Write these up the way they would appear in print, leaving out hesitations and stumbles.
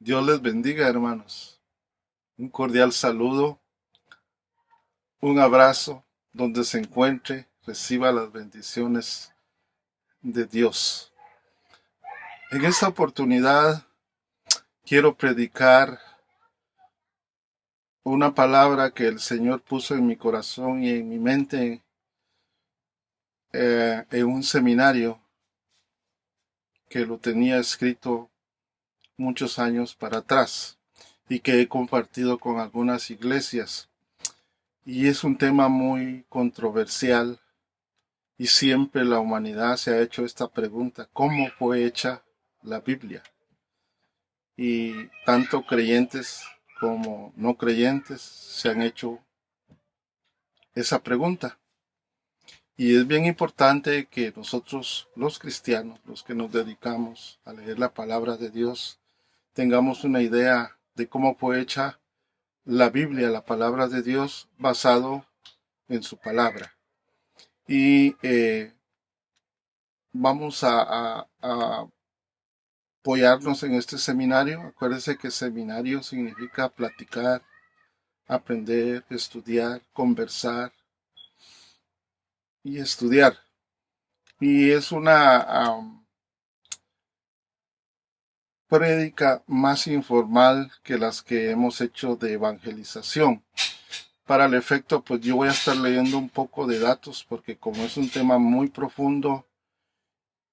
Dios les bendiga, hermanos. Un cordial saludo, un abrazo donde se encuentre, reciba las bendiciones de Dios. En esta oportunidad quiero predicar una palabra que el Señor puso en mi corazón y en mi mente en un seminario que lo tenía escrito muchos años para atrás y que he compartido con algunas iglesias. Y es un tema muy controversial. Y siempre la humanidad se ha hecho esta pregunta: ¿cómo fue hecha la Biblia? Y tanto creyentes como no creyentes se han hecho esa pregunta. Y es bien importante que nosotros, los cristianos, los que nos dedicamos a leer la palabra de Dios, tengamos una idea de cómo fue hecha la Biblia, la palabra de Dios, basado en su palabra. Y vamos a apoyarnos en este seminario. Acuérdense que seminario significa platicar, aprender, estudiar, conversar y estudiar. Y es una prédica más informal que las que hemos hecho de evangelización. Para el efecto, pues yo voy a estar leyendo un poco de datos porque como es un tema muy profundo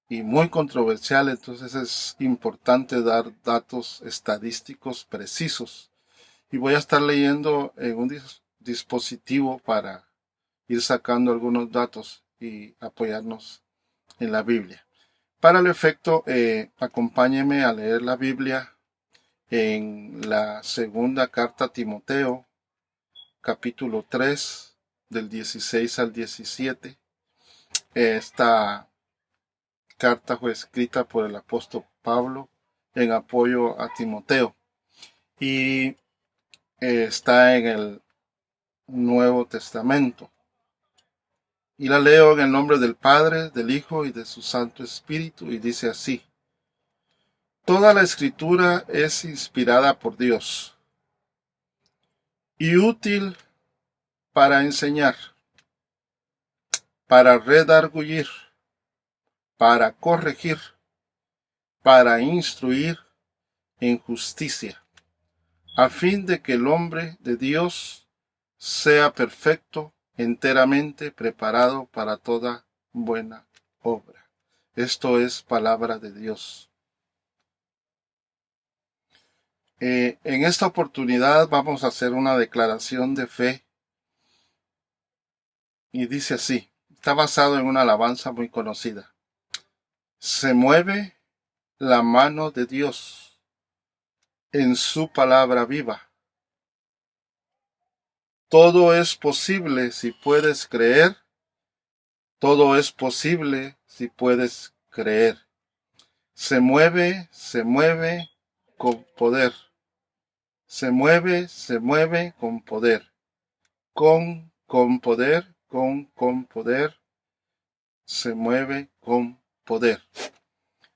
y muy controversial, entonces es importante dar datos estadísticos precisos. Y voy a estar leyendo en un dispositivo para ir sacando algunos datos y apoyarnos en la Biblia. Para el efecto, acompáñeme a leer la Biblia en la segunda carta a Timoteo, capítulo 3, del 16 al 17. Esta carta fue escrita por el apóstol Pablo en apoyo a Timoteo y está en el Nuevo Testamento. Y la leo en el nombre del Padre, del Hijo y de su Santo Espíritu, y dice así: Toda la Escritura es inspirada por Dios y útil para enseñar, para redarguir, para corregir, para instruir en justicia, a fin de que el hombre de Dios sea perfecto, enteramente preparado para toda buena obra. Esto es palabra de Dios. En esta oportunidad vamos a hacer una declaración de fe y dice así, está basado en una alabanza muy conocida. Se mueve la mano de Dios en su palabra viva. Todo es posible si puedes creer. Todo es posible si puedes creer. Se mueve con poder. Se mueve con poder. Con poder, con poder. Se mueve con poder.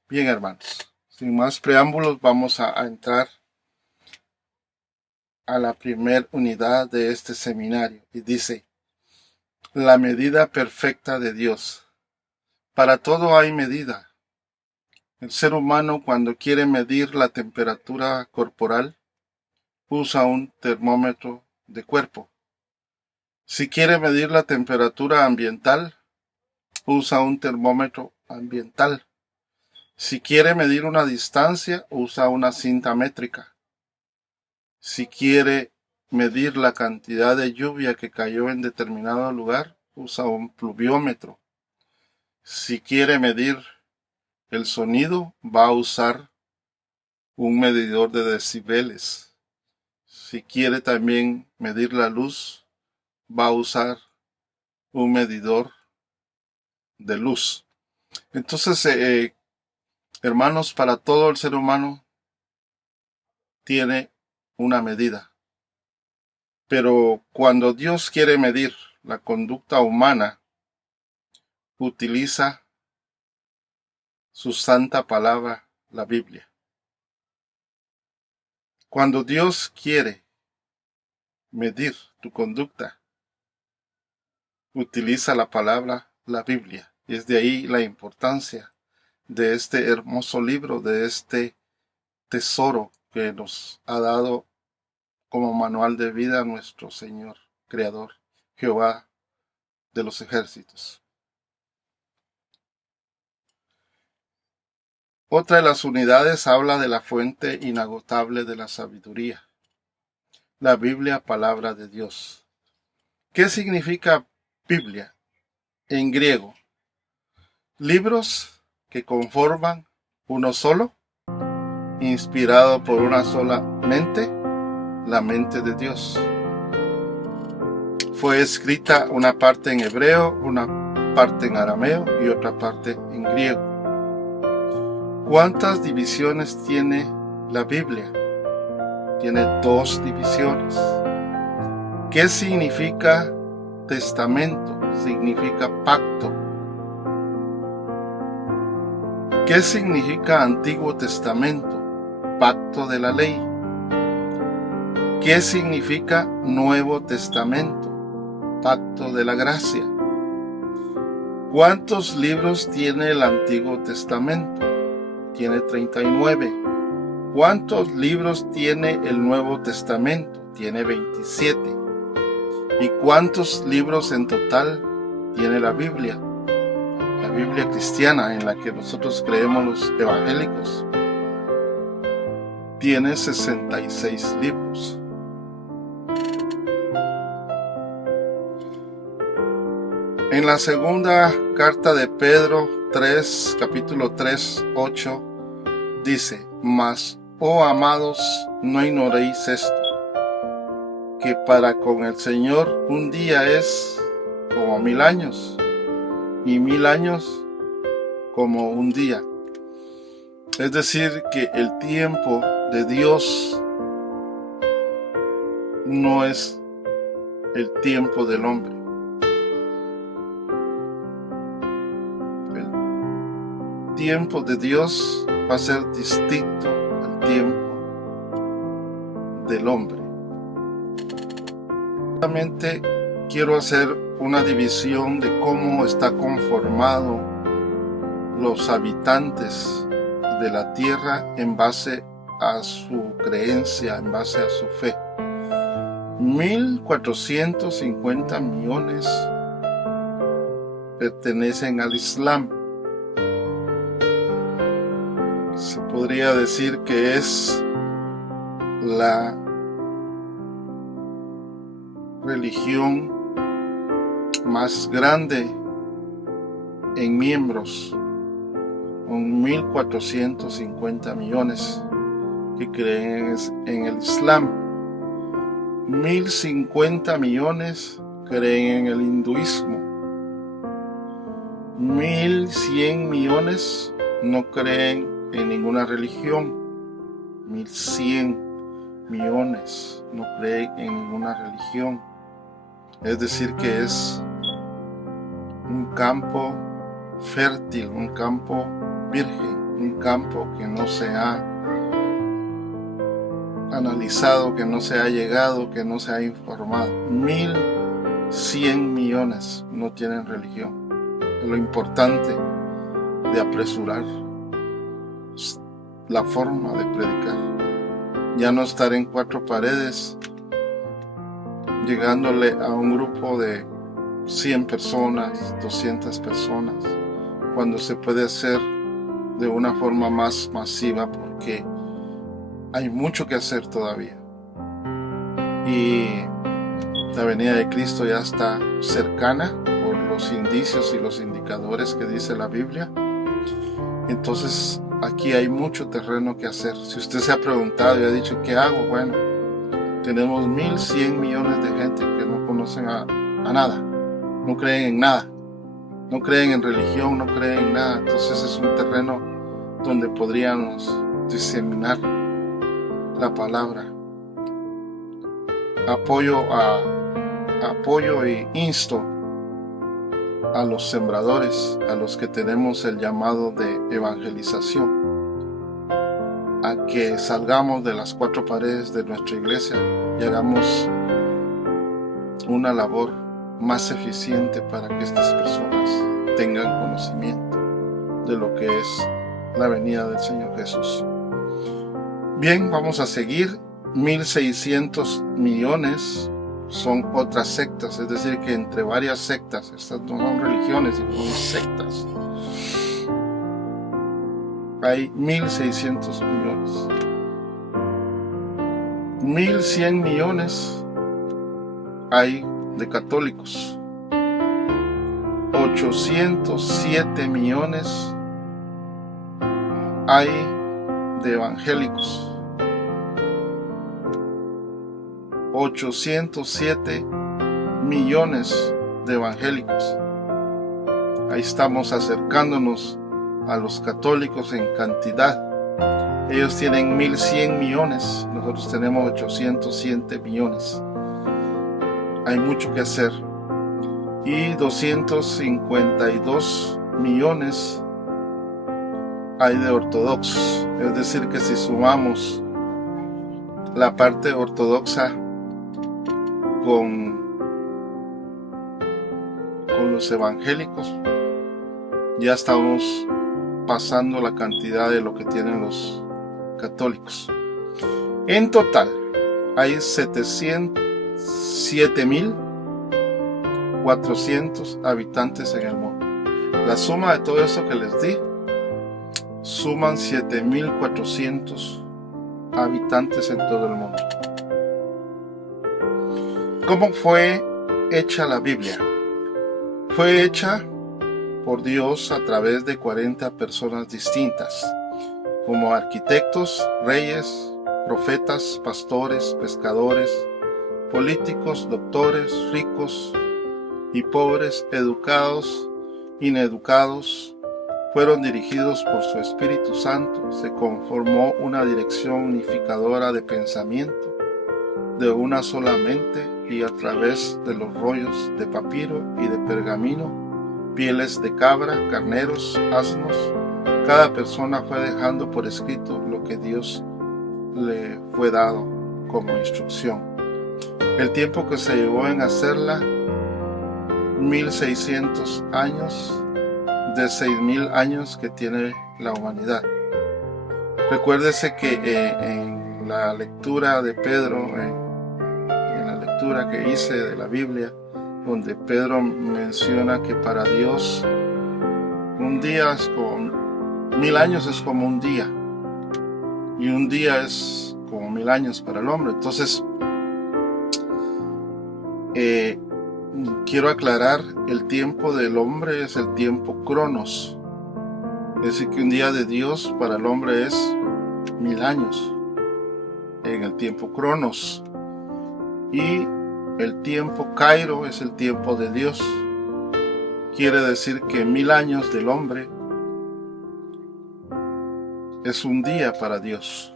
Bien, hermanos, sin más preámbulos, vamos a entrar a la primera unidad de este seminario. Y dice, la medida perfecta de Dios. Para todo hay medida. El ser humano, cuando quiere medir la temperatura corporal, usa un termómetro de cuerpo. Si quiere medir la temperatura ambiental, usa un termómetro ambiental. Si quiere medir una distancia, usa una cinta métrica. Si quiere medir la cantidad de lluvia que cayó en determinado lugar, usa un pluviómetro. Si quiere medir el sonido, va a usar un medidor de decibeles. Si quiere también medir la luz, va a usar un medidor de luz. Entonces, hermanos, para todo el ser humano tiene una medida. Pero cuando Dios quiere medir la conducta humana, utiliza su santa palabra, la Biblia. Cuando Dios quiere medir tu conducta, utiliza la palabra, la Biblia. Y es de ahí la importancia de este hermoso libro, de este tesoro que nos ha dado como manual de vida nuestro Señor, Creador, Jehová de los ejércitos. Otra de las unidades habla de la fuente inagotable de la sabiduría. La Biblia, palabra de Dios. ¿Qué significa Biblia? En griego, libros que conforman uno solo, inspirado por una sola mente, la mente de Dios. Fue escrita una parte en hebreo, una parte en arameo y otra parte en griego. ¿Cuántas divisiones tiene la Biblia? Tiene 2 divisiones. ¿Qué significa testamento? Significa pacto. ¿Qué significa Antiguo Testamento? Pacto de la ley. ¿Qué significa Nuevo Testamento? Pacto de la gracia. ¿Cuántos libros tiene el Antiguo Testamento? Tiene 39. ¿Cuántos libros tiene el Nuevo Testamento? Tiene 27. ¿Y cuántos libros en total tiene la Biblia? La Biblia cristiana, en la que nosotros creemos los evangélicos, tiene 66 libros. En la segunda carta de Pedro 3, capítulo 3, 8, dice: Mas, oh amados, no ignoréis esto, que para con el Señor un día es como 1000 años, y 1000 años como un día. Es decir, que el tiempo de Dios no es el tiempo del hombre. El tiempo de Dios va a ser distinto al tiempo del hombre. Solamente quiero hacer una división de cómo está conformado los habitantes de la tierra en base a su creencia, en base a su fe. 1450 millones pertenecen al Islam. Se podría decir que es la religión más grande en miembros, con 1450 millones que creen en el Islam. 1050 millones creen en el hinduismo. 1100 millones no creen en ninguna religión. 1100 millones no creen en ninguna religión. Es decir, que es un campo fértil, un campo virgen, un campo que no se ha analizado, que no se ha llegado, que no se ha informado. 1100 millones no tienen religión. Lo importante de apresurar la forma de predicar, ya no estar en 4 paredes llegándole a un grupo de 100 personas, 200 personas, cuando se puede hacer de una forma más masiva, porque hay mucho que hacer todavía y la venida de Cristo ya está cercana por los indicios y los indicadores que dice la Biblia. Entonces aquí hay mucho terreno que hacer. Si usted se ha preguntado y ha dicho ¿qué hago? Bueno, tenemos 1100 millones de gente que no conocen a nada, no creen en nada, no creen en religión, no creen en nada. Entonces es un terreno donde podríamos diseminar la palabra. Apoyo y insto a los sembradores, a los que tenemos el llamado de evangelización, a que salgamos de las cuatro paredes de nuestra iglesia y hagamos una labor más eficiente para que estas personas tengan conocimiento de lo que es la venida del Señor Jesús. Bien, vamos a seguir. 1.600 millones son otras sectas, es decir, que entre varias sectas, estas no son religiones, sino son sectas, hay 1.600 millones. 1.100 millones hay de católicos. 807 millones hay de evangélicos. 807 millones de evangélicos. Ahí estamos acercándonos a los católicos en cantidad. Ellos tienen 1.100 millones, nosotros tenemos 807 millones. Hay mucho que hacer. Y 252 millones hay de ortodoxos. Es decir, que si sumamos la parte ortodoxa con los evangélicos, ya estamos pasando la cantidad de lo que tienen los católicos. En total hay 7.400 habitantes en el mundo. La suma de todo eso que les di suman 7.400 habitantes en todo el mundo. ¿Cómo fue hecha la Biblia? Fue hecha por Dios a través de 40 personas distintas, como arquitectos, reyes, profetas, pastores, pescadores, políticos, doctores, ricos y pobres, educados, ineducados, fueron dirigidos por su Espíritu Santo. Se conformó una dirección unificadora de pensamiento, de una sola mente, y a través de los rollos de papiro y de pergamino, pieles de cabra, carneros, asnos, cada persona fue dejando por escrito lo que Dios le fue dado como instrucción. El tiempo que se llevó en hacerla, 1.600 años de 6.000 años que tiene la humanidad. Recuérdese que en la lectura de Pedro, en la lectura que hice de la Biblia, donde Pedro menciona que para Dios un día es como 1.000 años, es como un día, y un día es como 1.000 años para el hombre. Entonces quiero aclarar, el tiempo del hombre es el tiempo cronos, es decir, que un día de Dios para el hombre es 1.000 años en el tiempo cronos, y el tiempo Cairo es el tiempo de Dios. Quiere decir que 1.000 años del hombre es un día para Dios.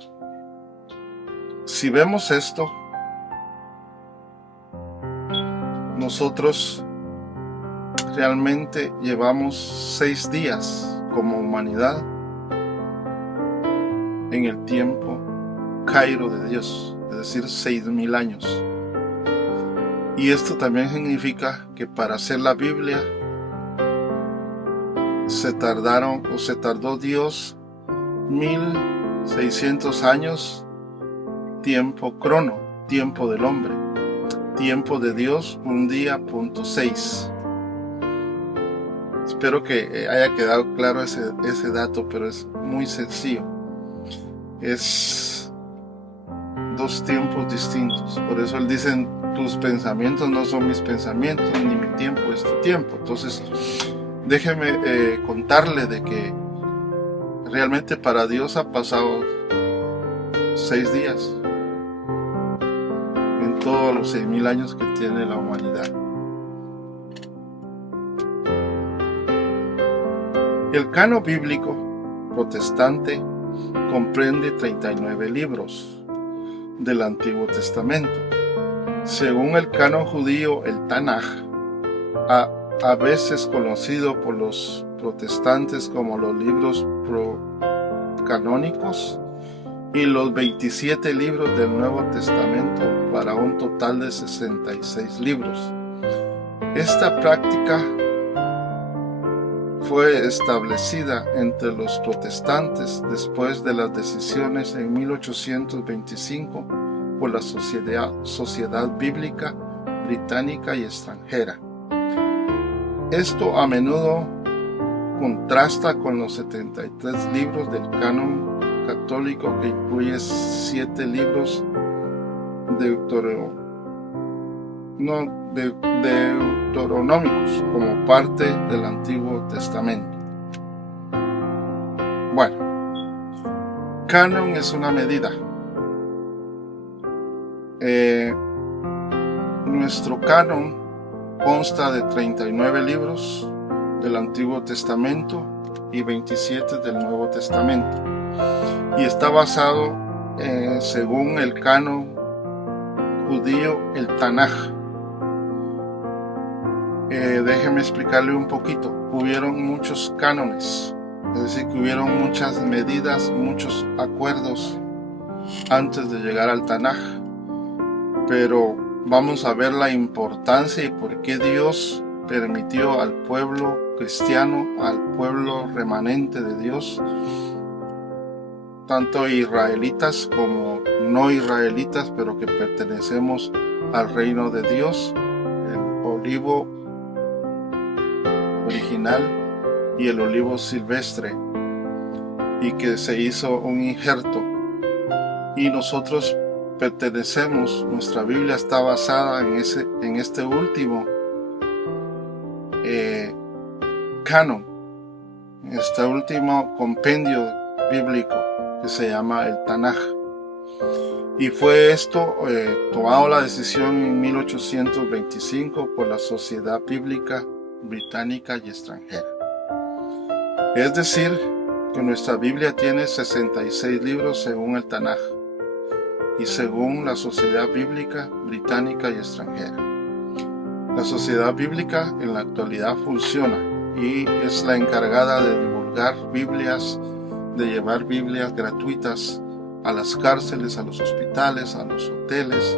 Si vemos esto, nosotros realmente llevamos 6 días como humanidad en el tiempo Cairo de Dios, es decir, 6.000 años. Y esto también significa que para hacer la Biblia se tardó Dios 1.600 años, tiempo crono, tiempo del hombre. Tiempo de Dios, un día, .6. Espero que haya quedado claro ese dato, pero es muy sencillo. Es 2 tiempos distintos. Por eso él dice, tus pensamientos no son mis pensamientos, ni mi tiempo es tu tiempo. Entonces, déjeme contarle de que realmente para Dios ha pasado 6 días. Todos los 6.000 años que tiene la humanidad. El canon bíblico protestante comprende 39 libros del Antiguo Testamento. Según el canon judío, el Tanaj, a veces conocido por los protestantes como los libros canónicos, y los 27 libros del Nuevo Testamento para un total de 66 libros. Esta práctica fue establecida entre los protestantes después de las decisiones en 1825 por la Sociedad Bíblica Británica y Extranjera. Esto a menudo contrasta con los 73 libros del canon católico, que incluye 7 libros deuteronómicos como parte del Antiguo Testamento. Bueno, canon es una medida. Nuestro canon consta de 39 libros del Antiguo Testamento y 27 del Nuevo Testamento, y está basado según el canon judío, el Tanaj. Déjeme explicarle un poquito. Hubieron muchos cánones, es decir, que hubieron muchas medidas, muchos acuerdos antes de llegar al Tanaj, pero vamos a ver la importancia y por qué Dios permitió al pueblo cristiano, al pueblo remanente de Dios, tanto israelitas como no israelitas, pero que pertenecemos al reino de Dios, el olivo original y el olivo silvestre, y que se hizo un injerto, y nosotros pertenecemos, nuestra Biblia está basada en este último canon, este último compendio bíblico que se llama el Tanaj. Y fue esto tomado la decisión en 1825 por la Sociedad Bíblica Británica y Extranjera. Es decir, que nuestra Biblia tiene 66 libros según el Tanaj y según la Sociedad Bíblica Británica y Extranjera. La Sociedad Bíblica en la actualidad funciona y es la encargada de divulgar Biblias, de llevar Biblias gratuitas a las cárceles, a los hospitales, a los hoteles,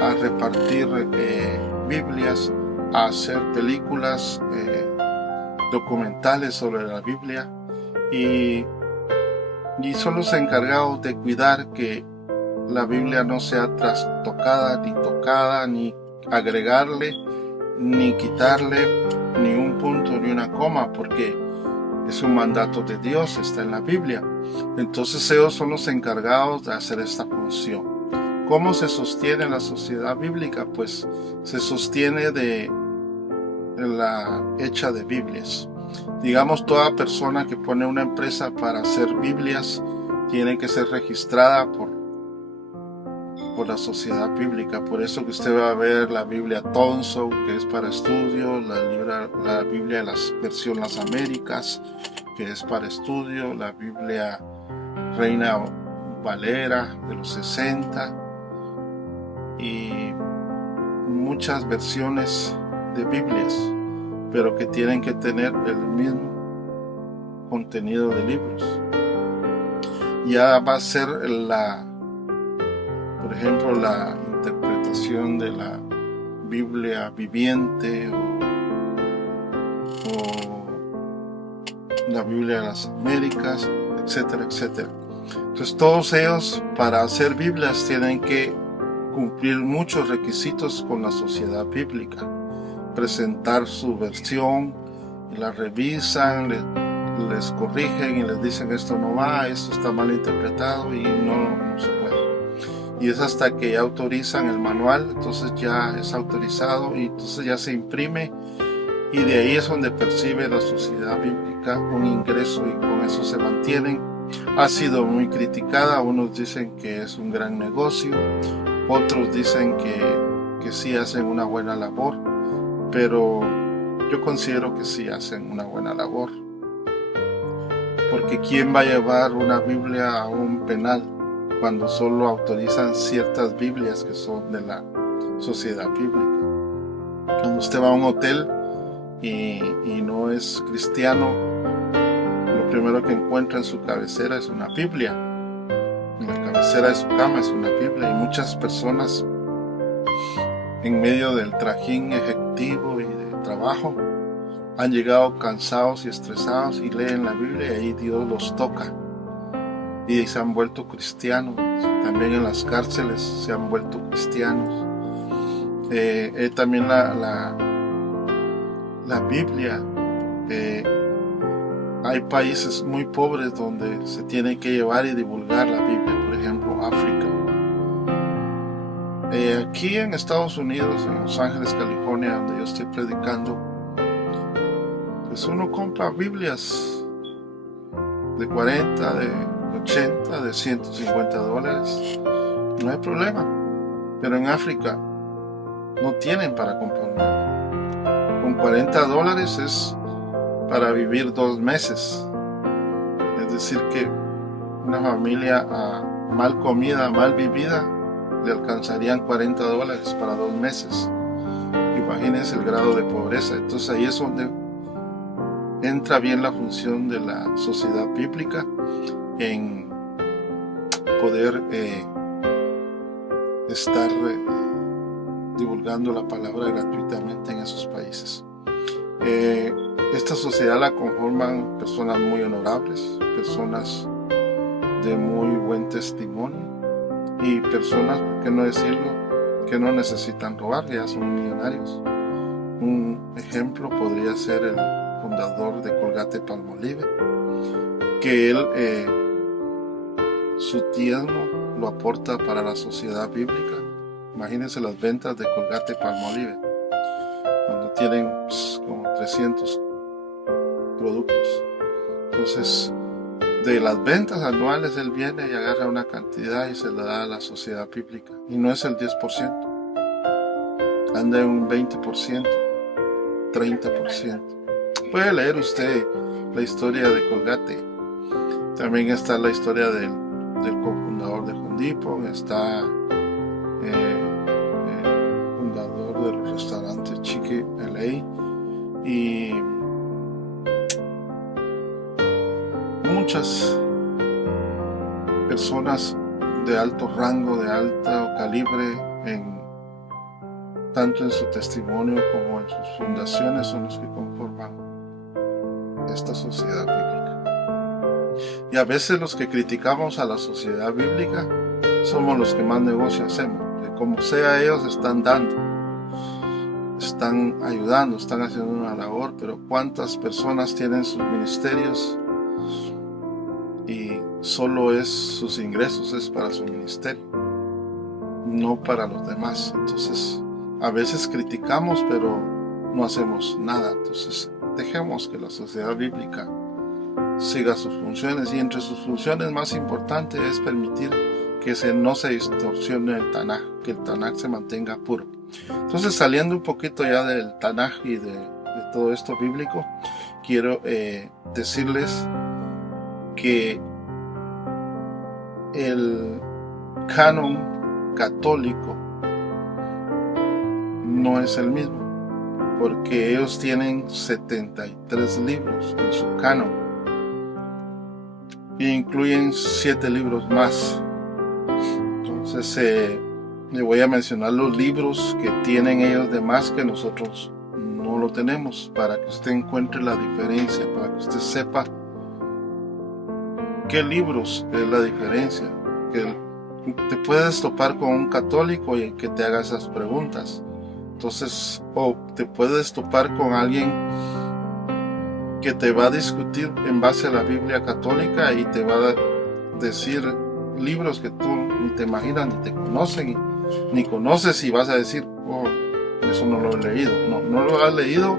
a repartir Biblias, a hacer películas documentales sobre la Biblia, y son los encargados de cuidar que la Biblia no sea trastocada, ni tocada, ni agregarle, ni quitarle ni un punto ni una coma, porque es un mandato de Dios, está en la Biblia. Entonces ellos son los encargados de hacer esta función. ¿Cómo se sostiene la sociedad bíblica? Pues se sostiene de la hecha de Biblias. Digamos, toda persona que pone una empresa para hacer Biblias tiene que ser registrada por la sociedad bíblica. Por eso que usted va a ver la Biblia Thomson, que es para estudio, la Biblia de la versión Las Américas, que es para estudio, la Biblia Reina Valera de los 60 y muchas versiones de Biblias, pero que tienen que tener el mismo contenido de libros. Ya va a ser por ejemplo, la interpretación de la Biblia viviente o la Biblia de las Américas, etcétera, etcétera. Entonces todos ellos, para hacer Biblias, tienen que cumplir muchos requisitos con la sociedad bíblica, presentar su versión, y la revisan, les corrigen y les dicen esto no va, esto está mal interpretado y no se puede. Y es hasta que ya autorizan el manual, entonces ya es autorizado y entonces ya se imprime, y de ahí es donde percibe la sociedad bíblica un ingreso y con eso se mantienen. Ha sido muy criticada, unos dicen que es un gran negocio, otros dicen que sí hacen una buena labor, pero yo considero que sí hacen una buena labor, porque ¿quién va a llevar una Biblia a un penal cuando solo autorizan ciertas Biblias que son de la sociedad bíblica? Cuando usted va a un hotel y no es cristiano, lo primero que encuentra en su cabecera es una Biblia en la cabecera. cabecera de su cama es una Biblia, y muchas personas en medio del trajín ejecutivo y de trabajo han llegado cansados y estresados y leen la Biblia, y ahí Dios los toca y se han vuelto cristianos. También en las cárceles se han vuelto cristianos. También la Biblia, hay países muy pobres donde se tiene que llevar y divulgar la Biblia, por ejemplo África. Aquí en Estados Unidos, en Los Ángeles, California, donde yo estoy predicando, pues uno compra Biblias de 40, de 80, de $150, no hay problema. Pero en África no tienen para comprar una. Con $40 es para vivir 2 meses. Es decir que una familia mal comida, mal vivida, le alcanzarían $40 para 2 meses. Imagínense el grado de pobreza. Entonces ahí es donde entra bien la función de la sociedad bíblica en poder estar divulgando la palabra gratuitamente en esos países. Esta sociedad la conforman personas muy honorables, personas de muy buen testimonio y personas, por qué no decirlo, que no necesitan robar, ya son millonarios. Un ejemplo podría ser el fundador de Colgate-Palmolive, que él su diezmo lo aporta para la sociedad bíblica. Imagínense las ventas de Colgate-Palmolive cuando tienen como 300 productos. Entonces, de las ventas anuales él viene y agarra una cantidad y se la da a la sociedad bíblica, y no es el 10%, anda en un 20%, 30%. Puede leer usted la historia de Colgate. También está la historia del cofundador de Home Depot, está fundador de los restaurantes Chick-fil-A, y muchas personas de alto rango, de alto calibre, tanto en su testimonio como en sus fundaciones, son los que conforman esta sociedad bíblica. Y a veces los que criticamos a la sociedad bíblica somos los que más negocio hacemos. Que como sea, ellos están dando, están ayudando, están haciendo una labor, pero ¿cuántas personas tienen sus ministerios y solo sus ingresos es para su ministerio, no para los demás? Entonces a veces criticamos, pero no hacemos nada. Entonces dejemos que la sociedad bíblica siga sus funciones, y entre sus funciones más importantes es permitir que no se distorsione el Tanaj, que el Tanaj se mantenga puro. Entonces, saliendo un poquito ya del Tanaj y de todo esto bíblico, quiero decirles que el canon católico no es el mismo, porque ellos tienen 73 libros en su canon e incluyen 7 libros más. Entonces le voy a mencionar los libros que tienen ellos de más que nosotros no lo tenemos, para que usted encuentre la diferencia, para que usted sepa qué libros es la diferencia. Que te puedes topar con un católico y que te haga esas preguntas. Entonces, o te puedes topar con alguien que te va a discutir en base a la Biblia católica y te va a decir libros que tú ni te imaginas, ni te conocen, ni conoces, y vas a decir, oh, eso no lo he leído. No lo has leído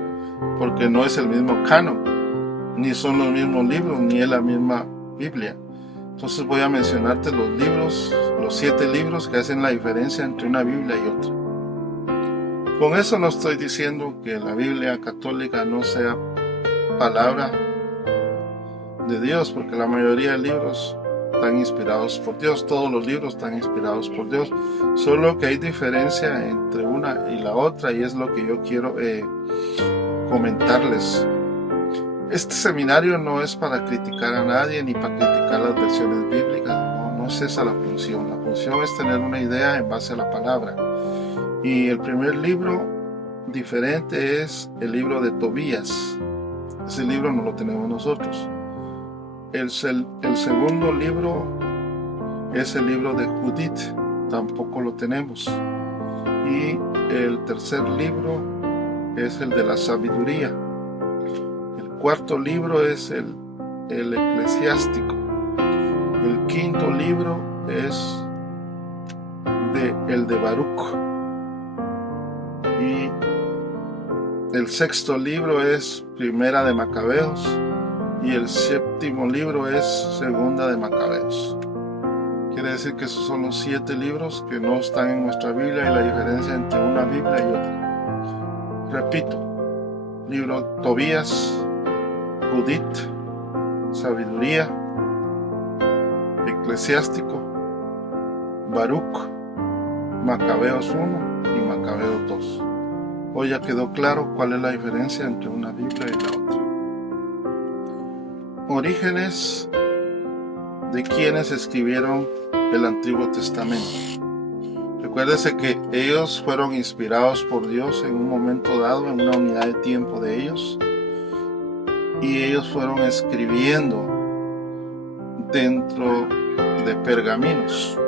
porque no es el mismo canon, ni son los mismos libros, ni es la misma Biblia. Entonces voy a mencionarte los libros, los 7 libros que hacen la diferencia entre una Biblia y otra. Con eso no estoy diciendo que la Biblia católica no sea palabra de Dios, porque la mayoría de libros están inspirados por Dios, todos los libros están inspirados por Dios, solo que hay diferencia entre una y la otra, y es lo que yo quiero comentarles. Este seminario no es para criticar a nadie ni para criticar las versiones bíblicas, no no es esa la función. La función es tener una idea en base a la palabra. Y el primer libro diferente es el libro de Tobías. Ese libro no lo tenemos nosotros. El segundo libro es el libro de Judith, tampoco lo tenemos. Y el tercer libro es el de la sabiduría. El cuarto libro es el eclesiástico. El quinto libro es el de Baruch. Y el sexto libro es Primera de Macabeos. Y el séptimo libro es Segunda de Macabeos. Quiere decir que esos son los 7 libros que no están en nuestra Biblia y la diferencia entre una Biblia y otra. Repito, libro Tobías, Judith, Sabiduría, Eclesiástico, Baruch, Macabeos 1 y Macabeos 2. Hoy ya quedó claro cuál es la diferencia entre una Biblia y la otra. Orígenes de quienes escribieron el Antiguo Testamento. Recuérdese que ellos fueron inspirados por Dios en un momento dado, en una unidad de tiempo de ellos, y ellos fueron escribiendo dentro de pergaminos.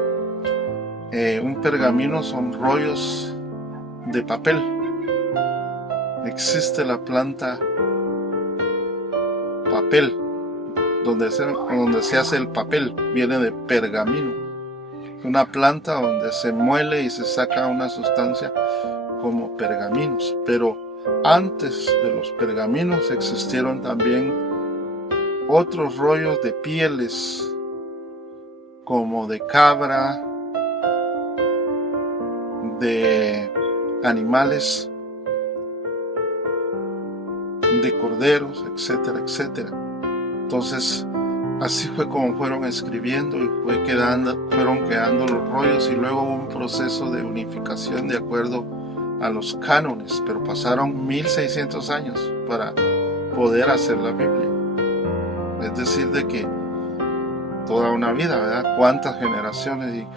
Un pergamino son rollos de papel. Existe la planta papel, donde se hace el papel, viene de pergamino. Una planta donde se muele y se saca una sustancia como pergaminos. Pero antes de los pergaminos existieron también otros rollos de pieles, como de cabra, de animales, de corderos, etcétera, etcétera. Entonces, así fue como fueron escribiendo y fueron quedando los rollos, y luego hubo un proceso de unificación de acuerdo a los cánones, pero pasaron 1600 años para poder hacer la Biblia. Es decir, de que toda una vida, ¿verdad? Cuántas generaciones, y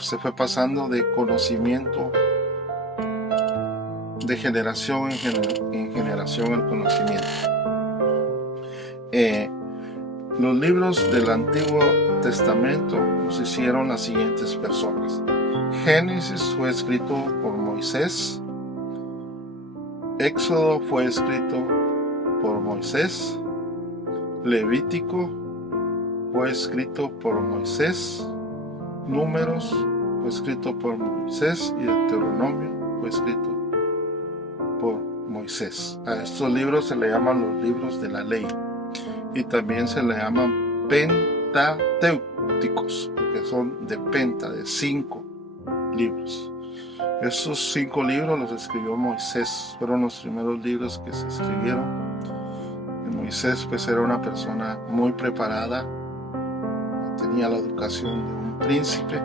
se fue pasando de conocimiento, de generación en generación el conocimiento. Los libros del Antiguo Testamento los hicieron las siguientes personas. Génesis fue escrito por Moisés. Éxodo fue escrito por Moisés. Levítico fue escrito por Moisés. Números fue escrito por Moisés. Y Deuteronomio fue escrito por Moisés. A estos libros se le llaman los libros de la ley. Y también se le llaman pentateucos, porque son de penta, de 5 libros. Esos 5 libros los escribió Moisés, fueron los primeros libros que se escribieron. Y Moisés pues era una persona muy preparada, tenía la educación de un príncipe.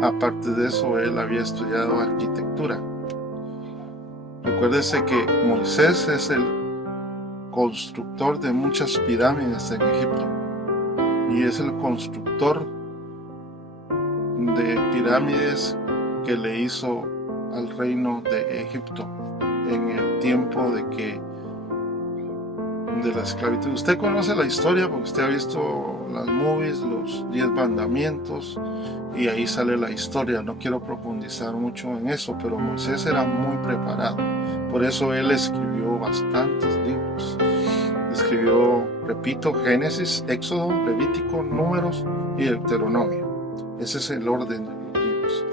Aparte de eso, él había estudiado arquitectura. Recuérdese que Moisés es el constructor de muchas pirámides en Egipto, y es el constructor de pirámides que le hizo al reino de Egipto en el tiempo de la esclavitud. Usted conoce la historia porque usted ha visto las movies, los 10 mandamientos, y ahí sale la historia. No quiero profundizar mucho en eso, pero Moisés era muy preparado, por eso él escribió bastantes libros. Escribió, repito, Génesis, Éxodo, Levítico, Números y Deuteronomio. Ese es el orden de los libros.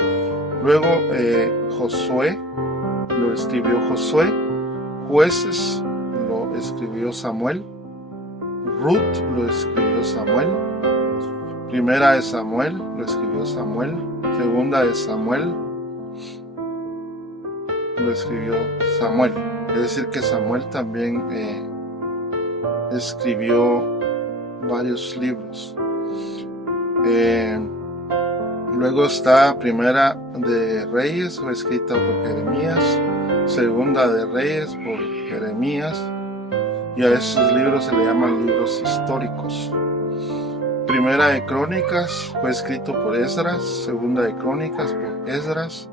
Luego Josué, lo escribió Josué. Jueces lo escribió Samuel. Ruth lo escribió Samuel. Primera de Samuel lo escribió Samuel. Segunda de Samuel lo escribió Samuel. Es decir, que Samuel también escribió varios libros. Luego está Primera de Reyes, fue escrita por Jeremías. Segunda de Reyes por Jeremías. Y a esos libros se le llaman libros históricos. Primera de Crónicas fue escrito por Esdras, Segunda de Crónicas por Esdras,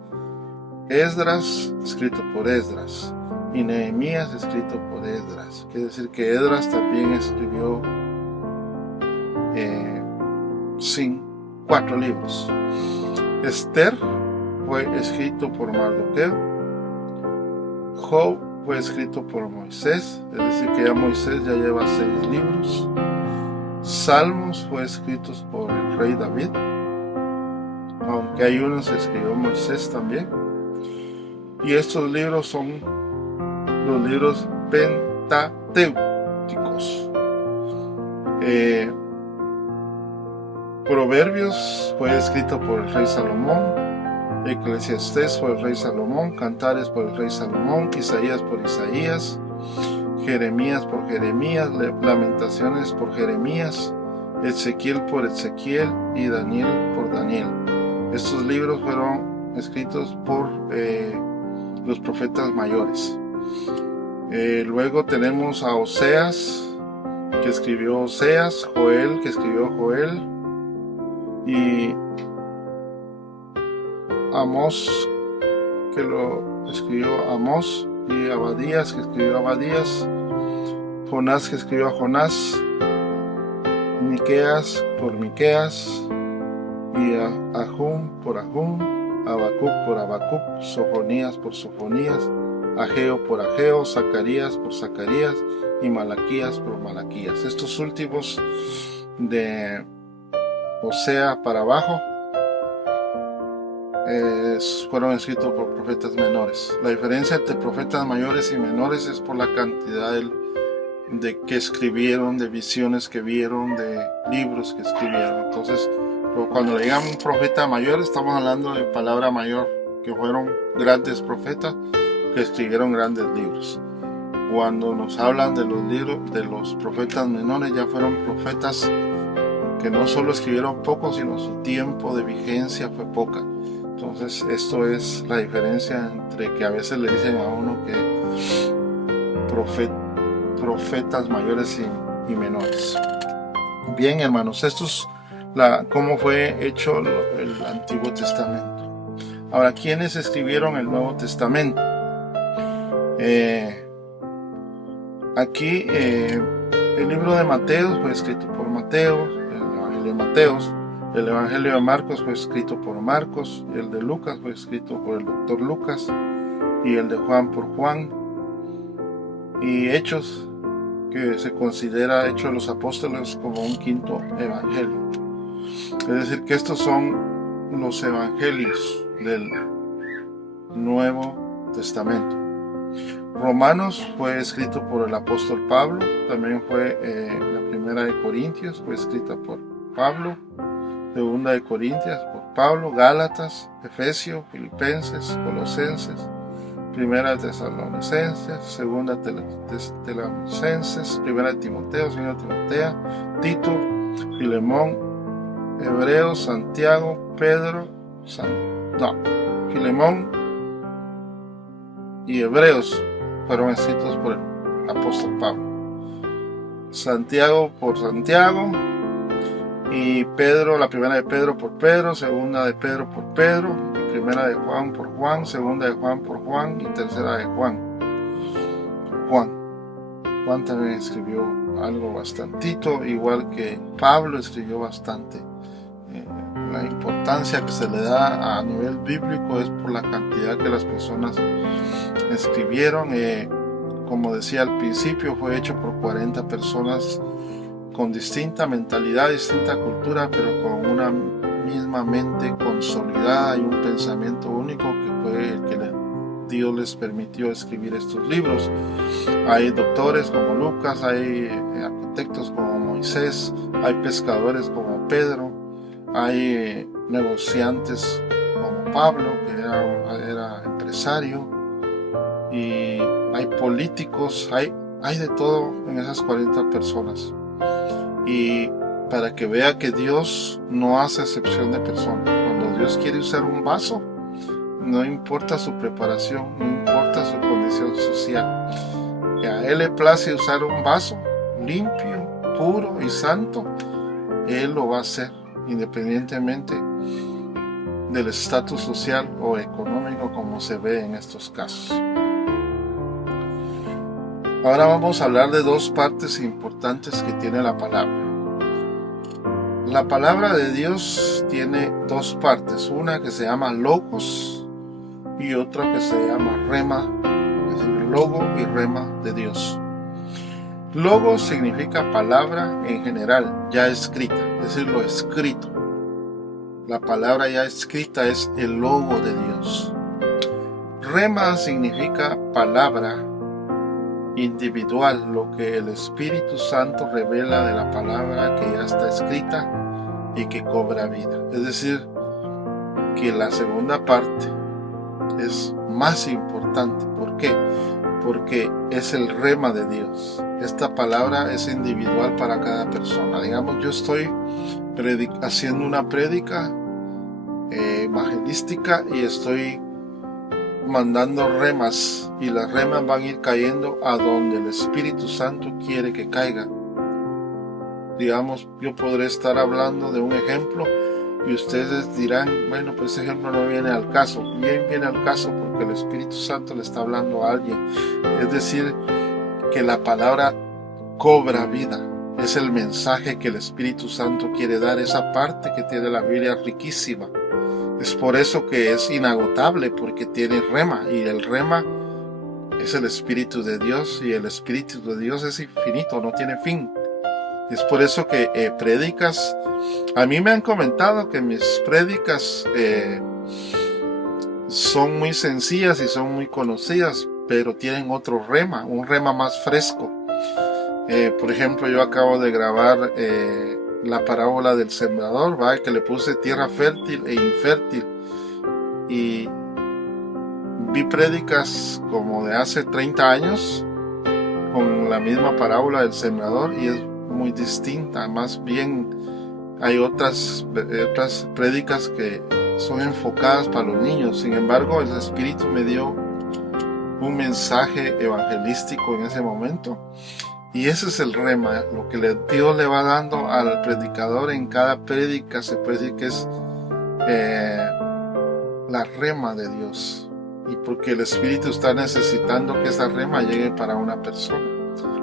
Esdras escrito por Esdras y Nehemías escrito por Esdras. Quiere decir que Esdras también escribió 4 libros. Esther fue escrito por Mardoqueo. Job fue escrito por Moisés, es decir que ya Moisés ya lleva 6 libros. Salmos fue escrito por el rey David, aunque hay unos que escribió Moisés también. Y estos libros son los libros pentateucos. Proverbios fue escrito por el rey Salomón. Eclesiastés por el rey Salomón. Cantares por el rey Salomón. Isaías por Isaías. Jeremías por Jeremías. Lamentaciones por Jeremías. Ezequiel por Ezequiel y Daniel por Daniel. Estos libros fueron escritos por los profetas mayores. Luego tenemos a Oseas, que escribió Oseas, Joel, que escribió Joel, y Amós, que lo escribió Amós, y Abadías, que escribió Abadías, Jonás, que escribió a Jonás, Miqueas por Miqueas, y Ahum por Ahum, Habacuc por Habacuc, Sofonías por Sofonías, Ageo por Ageo, Zacarías por Zacarías y Malaquías por Malaquías. Estos últimos de Osea para abajo fueron escritos por profetas menores. La diferencia entre profetas mayores y menores es por la cantidad de que escribieron, de visiones que vieron, de libros que escribieron. Entonces, cuando le digan un profeta mayor, estamos hablando de palabra mayor, que fueron grandes profetas que escribieron grandes libros. Cuando nos hablan de los libros de los profetas menores, ya fueron profetas que no solo escribieron poco, sino su tiempo de vigencia fue poca. Entonces esto es la diferencia entre que a veces le dicen a uno que profetas mayores y menores. Bien, hermanos, esto es cómo fue hecho el Antiguo Testamento. Ahora, ¿quiénes escribieron el Nuevo Testamento? Aquí el libro de Mateo fue escrito por Mateo, el Evangelio de Mateos. El Evangelio de Marcos fue escrito por Marcos, y el de Lucas fue escrito por el doctor Lucas, y el de Juan por Juan. Y Hechos, que se considera Hechos de los Apóstoles como un quinto evangelio. Es decir, que estos son los evangelios del Nuevo Testamento. Romanos fue escrito por el apóstol Pablo, también fue la primera de Corintios, fue escrita por Pablo, segunda de Corintios por Pablo, Gálatas, Efesios, Filipenses, Colosenses, primera de Tesalonicenses, segunda de Tesalonicenses, primera de Timoteo, segunda de Timoteo, Tito, Filemón, Hebreos, Santiago, Pedro, Filemón y Hebreos fueron escritos por el apóstol Pablo. Santiago por Santiago, y Pedro, la primera de Pedro por Pedro, segunda de Pedro por Pedro, y primera de Juan por Juan, segunda de Juan por Juan y tercera de Juan. Juan también escribió algo bastantito, igual que Pablo escribió bastante. La importancia que se le da a nivel bíblico es por la cantidad que las personas escribieron. Como decía al principio, fue hecho por 40 personas con distinta mentalidad, distinta cultura, pero con una misma mente consolidada y un pensamiento único, que fue el que Dios les permitió escribir estos libros. Hay doctores como Lucas, hay arquitectos como Moisés, hay pescadores como Pedro, hay negociantes como Pablo, que era empresario, y hay políticos, hay de todo en esas 40 personas. Y para que vea que Dios no hace excepción de personas. Cuando Dios quiere usar un vaso, no importa su preparación, no importa su condición social, a Él le place usar un vaso limpio, puro y santo, Él lo va a hacer independientemente del estatus social o económico como se ve en estos casos. Ahora vamos a hablar de dos partes importantes que tiene la palabra. La palabra de Dios tiene dos partes, una que se llama logos y otra que se llama rema, es decir, logo y rema de Dios. Logos significa palabra en general, ya escrita, es decir, lo escrito. La palabra ya escrita es el logo de Dios. Rema significa palabra individual, lo que el Espíritu Santo revela de la palabra que ya está escrita y que cobra vida. Es decir, que la segunda parte es más importante. ¿Por qué? Porque es el rema de Dios. Esta palabra es individual para cada persona. Digamos, yo estoy haciendo una prédica evangelística y estoy mandando remas, y las remas van a ir cayendo a donde el Espíritu Santo quiere que caiga. Digamos, yo podré estar hablando de un ejemplo y ustedes dirán, bueno, pues ese ejemplo no viene al caso. Bien viene al caso porque el Espíritu Santo le está hablando a alguien. Es decir, que la palabra cobra vida. Es el mensaje que el Espíritu Santo quiere dar, esa parte que tiene la Biblia riquísima. Es por eso que es inagotable, porque tiene rema, y el rema es el Espíritu de Dios, y el Espíritu de Dios es infinito, no tiene fin. Es por eso que prédicas, a mí me han comentado que mis prédicas son muy sencillas y son muy conocidas, pero tienen otro rema, un rema más fresco. Por ejemplo, yo acabo de grabar la parábola del sembrador, ¿va? Que le puse tierra fértil e infértil, y vi prédicas como de hace 30 años con la misma parábola del sembrador y es muy distinta. Más bien hay otras prédicas que son enfocadas para los niños. Sin embargo, el Espíritu me dio un mensaje evangelístico en ese momento. Y ese es el rema, lo que Dios le va dando al predicador en cada prédica. Se puede decir que es la rema de Dios. Y porque el Espíritu está necesitando que esa rema llegue para una persona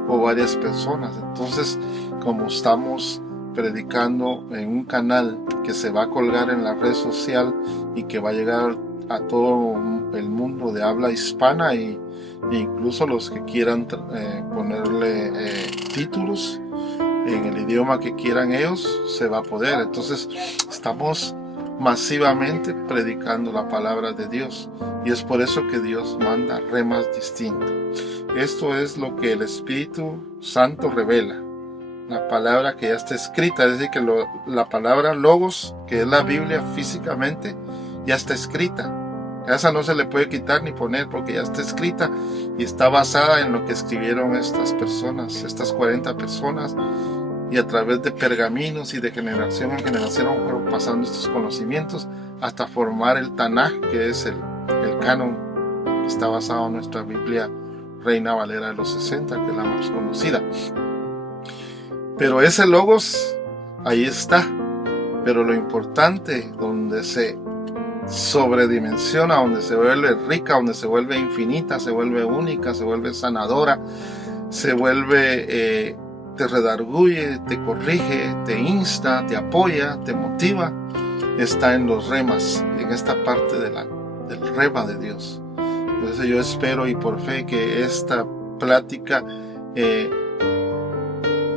o varias personas. Entonces, como estamos predicando en un canal que se va a colgar en la red social y que va a llegar a todo el mundo de habla hispana, e incluso los que quieran ponerle títulos en el idioma que quieran ellos, se va a poder. Entonces estamos masivamente predicando la palabra de Dios, y es por eso que Dios manda remas distintas. Esto es lo que el Espíritu Santo revela, la palabra que ya está escrita. Es decir, que la palabra logos, que es la Biblia físicamente, ya está escrita. A esa no se le puede quitar ni poner, porque ya está escrita y está basada en lo que escribieron estas personas, estas 40 personas, y a través de pergaminos y de generación en generación fueron pasando estos conocimientos hasta formar el Tanaj, que es el canon que está basado en nuestra Biblia Reina Valera de los 60, que es la más conocida. Pero ese logos ahí está, pero lo importante, donde se sobredimensiona, donde se vuelve rica, donde se vuelve infinita, se vuelve única, se vuelve sanadora, se vuelve te redarguye, te corrige, te insta, te apoya, te motiva, está en los remas, en esta parte del rema de Dios. Entonces yo espero y por fe que esta plática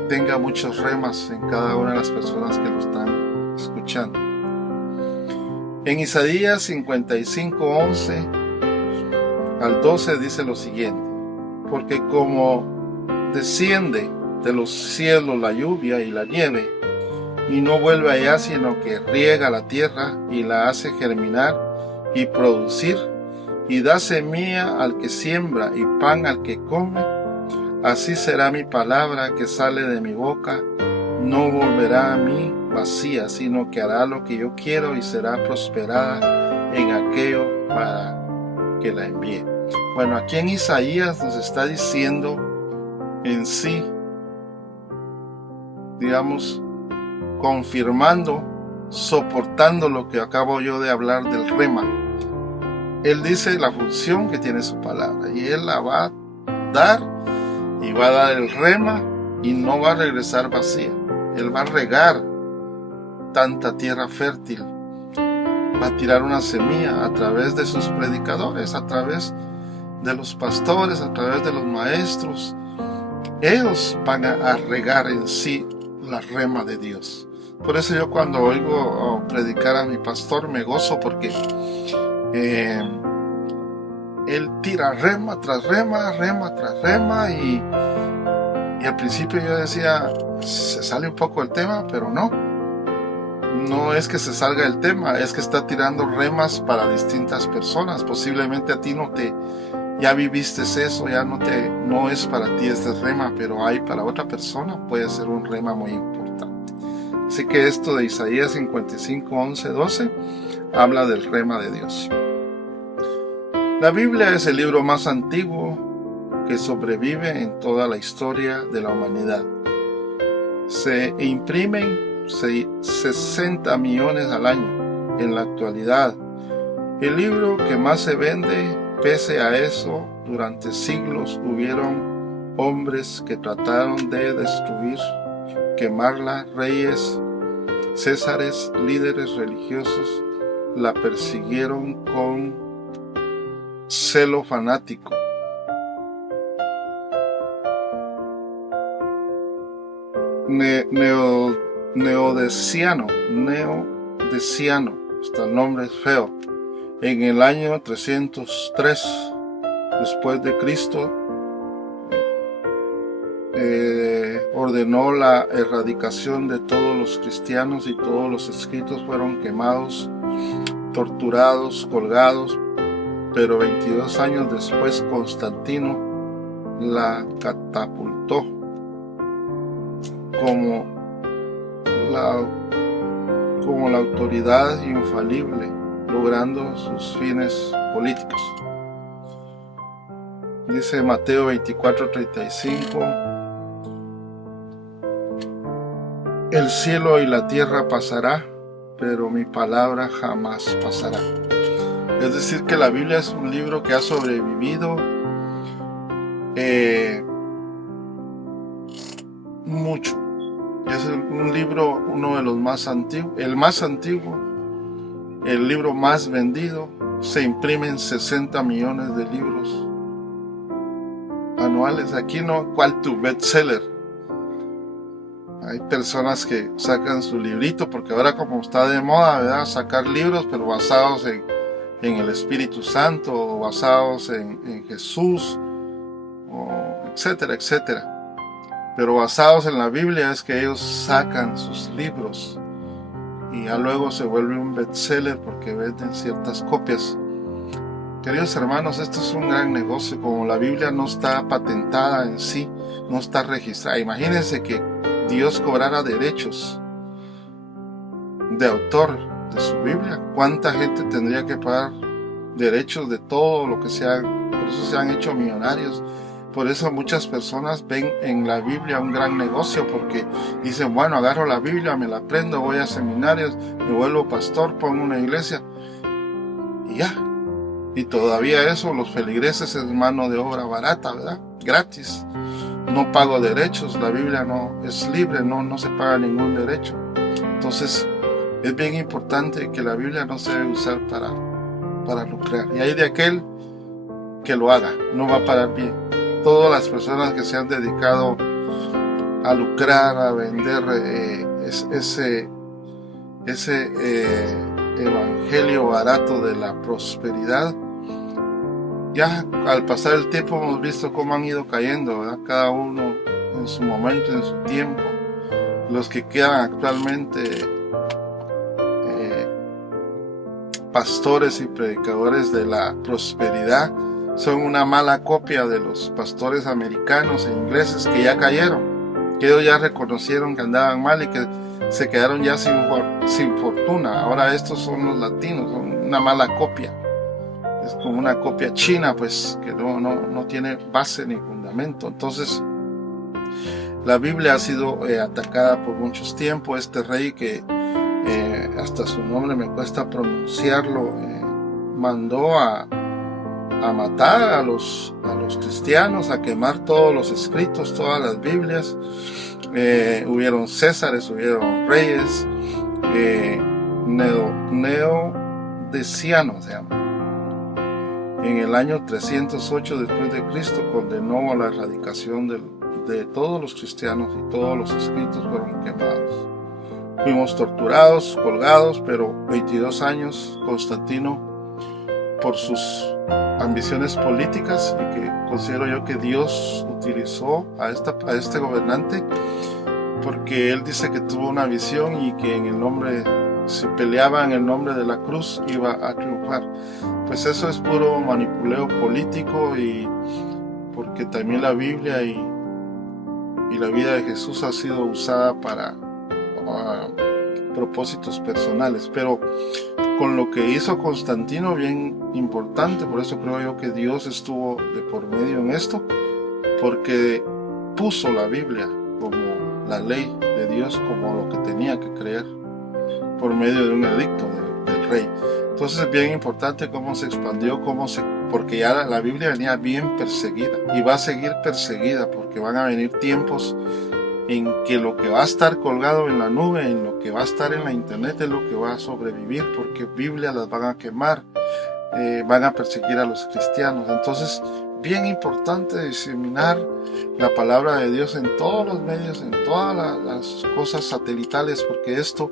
tenga muchos remas en cada una de las personas que lo están escuchando. En Isaías 55:11 al 12 dice lo siguiente: porque como desciende de los cielos la lluvia y la nieve, y no vuelve allá, sino que riega la tierra y la hace germinar y producir, y da semilla al que siembra y pan al que come, así será mi palabra que sale de mi boca, no volverá a mí vacía, sino que hará lo que yo quiero y será prosperada en aquello para que la envíe. Bueno, aquí en Isaías nos está diciendo en sí, digamos, confirmando, soportando lo que acabo yo de hablar del rema. Él dice la función que tiene su palabra y Él la va a dar y va a dar el rema y no va a regresar vacía. Él va a regar tanta tierra fértil, va a tirar una semilla a través de sus predicadores, a través de los pastores, a través de los maestros. Ellos van a regar en sí la rema de Dios. Por eso yo cuando oigo predicar a mi pastor me gozo, porque él tira rema tras rema, rema tras rema, y al principio yo decía, se sale un poco del tema, pero no es que se salga del tema, es que está tirando remas para distintas personas. Posiblemente a ti ya viviste eso, ya no es para ti este rema, pero hay para otra persona, puede ser un rema muy importante. Así que esto de Isaías 55, 11, 12 habla del rema de Dios. La Biblia es el libro más antiguo que sobrevive en toda la historia de la humanidad. Se imprimen 60 millones al año en la actualidad. El libro que más se vende. Pese a eso, durante siglos hubieron hombres que trataron de destruir, quemarla. Reyes, césares, líderes religiosos la persiguieron con celo fanático. Neodeciano, hasta el nombre es feo. En el año 303 después de Cristo, ordenó la erradicación de todos los cristianos y todos los escritos fueron quemados, torturados, colgados. Pero 22 años después Constantino la catapultó como la autoridad infalible, logrando sus fines políticos. Dice Mateo 24:35: el cielo y la tierra pasará, pero mi palabra jamás pasará. Es decir, que la Biblia es un libro que ha sobrevivido mucho. Es un libro, uno de los más antiguos, el más antiguo, el libro más vendido. Se imprimen 60 millones de libros anuales. Aquí no, ¿cuál tu bestseller? Hay personas que sacan su librito, porque ahora como está de moda, ¿verdad?, sacar libros, pero basados en el Espíritu Santo, o basados en Jesús, etcétera, etcétera. Pero basados en la Biblia es que ellos sacan sus libros y ya luego se vuelve un bestseller porque venden ciertas copias. Queridos hermanos, esto es un gran negocio. Como la Biblia no está patentada en sí, no está registrada. Imagínense que Dios cobrara derechos de autor de su Biblia. ¿Cuánta gente tendría que pagar derechos de todo lo que sea? Por eso se han hecho millonarios. Por eso muchas personas ven en la Biblia un gran negocio, porque dicen, bueno, agarro la Biblia, me la aprendo, voy a seminarios, me vuelvo pastor, pongo una iglesia y ya. Y todavía eso, los feligreses es mano de obra barata, ¿verdad? Gratis. No pago derechos, la Biblia no es libre, no se paga ningún derecho. Entonces es bien importante que la Biblia no se debe usar para lucrar. Y hay de aquel que lo haga, no va a parar bien. Todas las personas que se han dedicado a lucrar, a vender ese evangelio barato de la prosperidad, ya al pasar el tiempo hemos visto cómo han ido cayendo, ¿verdad? Cada uno en su momento, en su tiempo. Los que quedan actualmente pastores y predicadores de la prosperidad son una mala copia de los pastores americanos e ingleses que ya cayeron, que ellos ya reconocieron que andaban mal y que se quedaron ya sin fortuna. Ahora estos son los latinos, son una mala copia. Es como una copia china, pues, que no tiene base ni fundamento. Entonces, La Biblia ha sido atacada por muchos tiempos. Este rey que hasta su nombre me cuesta pronunciarlo, mandó a matar a los cristianos, a quemar todos los escritos, todas las Biblias. Hubieron césares, hubieron reyes, Neodeciano se llama. En el año 308 después de Cristo condenó a la erradicación de todos los cristianos, y todos los escritos fueron quemados. Fuimos torturados, colgados, pero 22 años Constantino, por sus ambiciones políticas, y que considero yo que Dios utilizó a este gobernante, porque él dice que tuvo una visión y que en el nombre, si peleaba en el nombre de la cruz, iba a triunfar. Pues eso es puro manipuleo político, y porque también la Biblia y la vida de Jesús ha sido usada para propósitos personales. Pero con lo que hizo Constantino, bien importante, por eso creo yo que Dios estuvo de por medio en esto, porque puso la Biblia como la ley de Dios, como lo que tenía que creer, por medio de un edicto del rey. Entonces es bien importante cómo se expandió, porque ya la Biblia venía bien perseguida, y va a seguir perseguida, porque van a venir tiempos en que lo que va a estar colgado en la nube, en lo que va a estar en la internet, es lo que va a sobrevivir, porque Biblia las van a quemar, van a perseguir a los cristianos. Entonces, bien importante diseminar la palabra de Dios en todos los medios, en todas las cosas satelitales, porque esto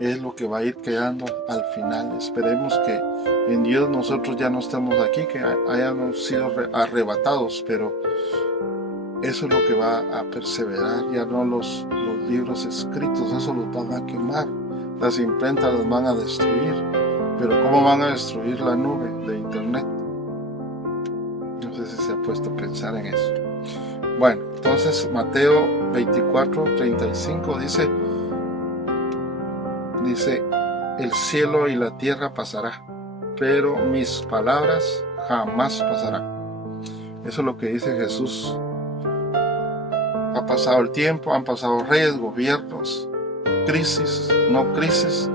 es lo que va a ir quedando al final. Esperemos que en Dios nosotros ya no estemos aquí, que hayamos sido arrebatados, pero eso es lo que va a perseverar, ya no los libros escritos, eso los van a quemar, las imprentas las van a destruir. Pero ¿cómo van a destruir la nube de internet? No sé si se ha puesto a pensar en eso. Bueno, entonces Mateo 24:35 dice, el cielo y la tierra pasará, pero mis palabras jamás pasarán. Eso es lo que dice Jesús. Ha pasado el tiempo, han pasado reyes, gobiernos, crisis, no crisis,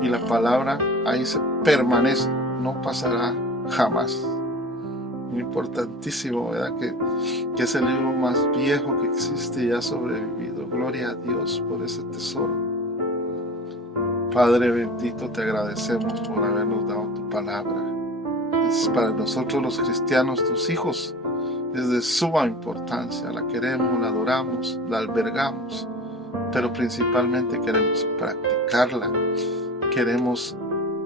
y la palabra ahí se permanece, no pasará jamás. Importantísimo, ¿verdad? Que es el libro más viejo que existe y ha sobrevivido. Gloria a Dios por ese tesoro. Padre bendito, te agradecemos por habernos dado tu palabra. Es para nosotros los cristianos, tus hijos, es de suma importancia. La queremos, la adoramos, la albergamos, pero principalmente queremos practicarla. Queremos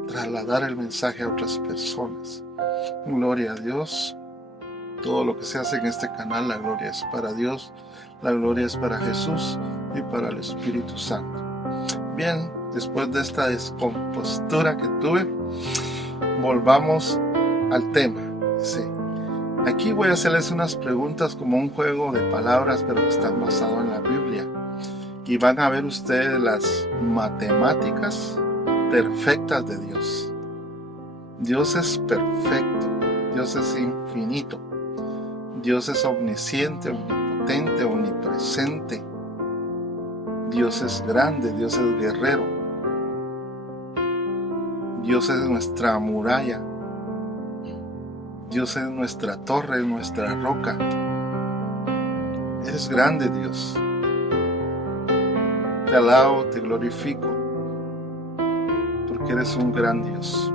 trasladar el mensaje a otras personas. Gloria a Dios. Todo lo que se hace en este canal, la gloria es para Dios, la gloria es para Jesús y para el Espíritu Santo. Bien, después de esta descompostura que tuve, volvamos al tema. Sí. Aquí voy a hacerles unas preguntas como un juego de palabras, pero que están basados en la Biblia. Y van a ver ustedes las matemáticas perfectas de Dios. Dios es perfecto, Dios es infinito, Dios es omnisciente, omnipotente, omnipresente. Dios es grande, Dios es guerrero. Dios es nuestra muralla. Dios es nuestra torre, nuestra roca. Eres grande, Dios. Te alabo, te glorifico, porque eres un gran Dios.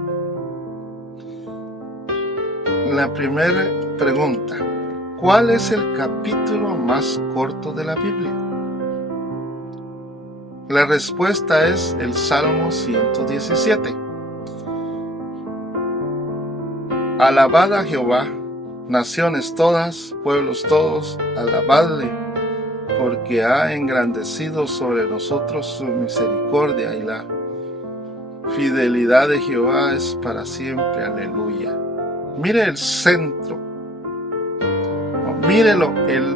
La primera pregunta: ¿cuál es el capítulo más corto de la Biblia? La respuesta es el Salmo 117. Alabad a Jehová, naciones todas, pueblos todos, alabadle, porque ha engrandecido sobre nosotros su misericordia, y la fidelidad de Jehová es para siempre. Aleluya. Mire el centro, mírelo, el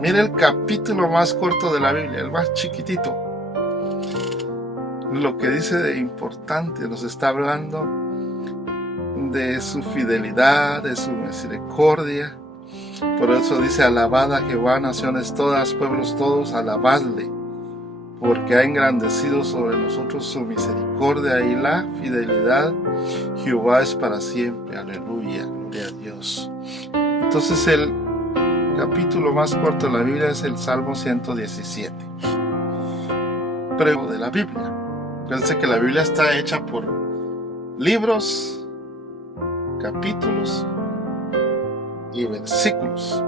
mire el capítulo más corto de la Biblia, el más chiquitito. Lo que dice de importante, nos está hablando de su fidelidad, de su misericordia. Por eso dice: alabad a Jehová, naciones todas, pueblos todos, alabadle, porque ha engrandecido sobre nosotros su misericordia y la fidelidad. Jehová es para siempre. Aleluya, gloria a Dios. Entonces el capítulo más corto de la Biblia es el Salmo 117. Pero de la Biblia. Fíjense que la Biblia está hecha por libros, capítulos y versículos.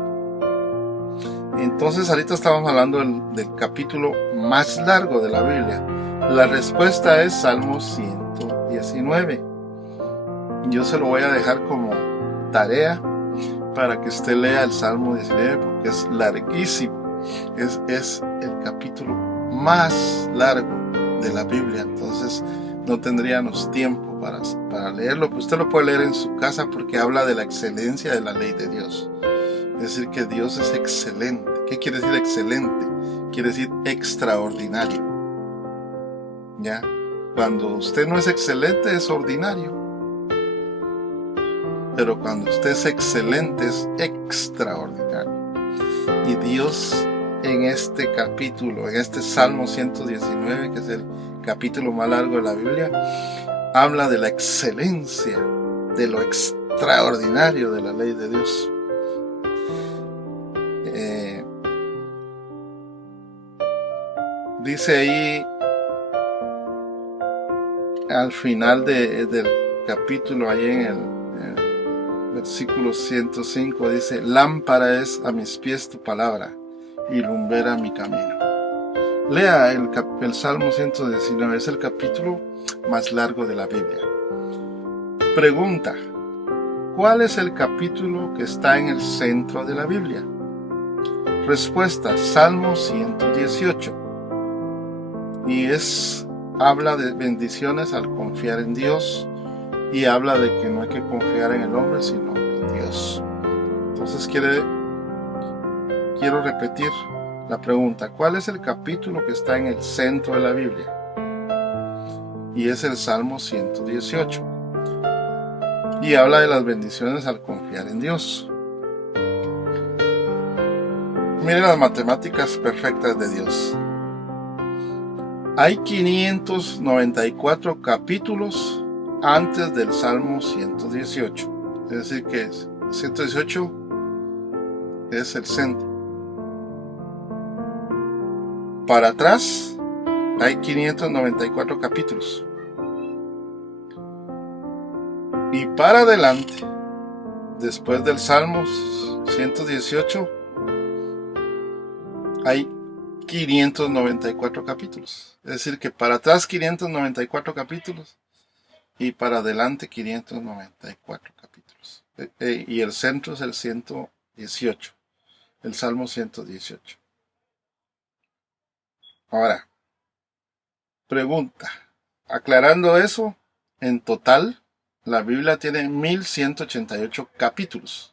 Entonces ahorita estamos hablando del capítulo más largo de la Biblia. La respuesta es Salmo 119. Yo se lo voy a dejar como tarea para que usted lea el Salmo 19, porque es larguísimo. Es el capítulo más largo de la Biblia. Entonces no tendríamos tiempo para leerlo. Pero usted lo puede leer en su casa, porque habla de la excelencia de la ley de Dios. Es decir, que Dios es excelente. ¿Qué quiere decir excelente? Quiere decir extraordinario. ¿Ya? Cuando usted no es excelente, es ordinario. Pero cuando usted es excelente, es extraordinario. Y Dios, en este capítulo, en este Salmo 119, que es el capítulo más largo de la Biblia, habla de la excelencia, de lo extraordinario de la ley de Dios. Dice ahí al final del capítulo, ahí en el versículo 105, dice: lámpara es a mis pies tu palabra y lumbrera mi camino. Lea el Salmo 119, es el capítulo más largo de la Biblia. Pregunta: ¿cuál es el capítulo que está en el centro de la Biblia? Respuesta: Salmo 118. Y habla de bendiciones al confiar en Dios, y habla de que no hay que confiar en el hombre, sino en Dios. Entonces quiero repetir la pregunta: ¿cuál es el capítulo que está en el centro de la Biblia? Y es el Salmo 118. Y habla de las bendiciones al confiar en Dios. Miren las matemáticas perfectas de Dios. Hay 594 capítulos antes del Salmo 118. Es decir, que 118 es el centro. Para atrás hay 594 capítulos. Y para adelante, después del Salmo 118, hay 594 capítulos. Es decir, que para atrás 594 capítulos y para adelante 594 capítulos. Y el centro es el 118, el Salmo 118. Ahora, pregunta: aclarando eso, en total la Biblia tiene 1188 capítulos.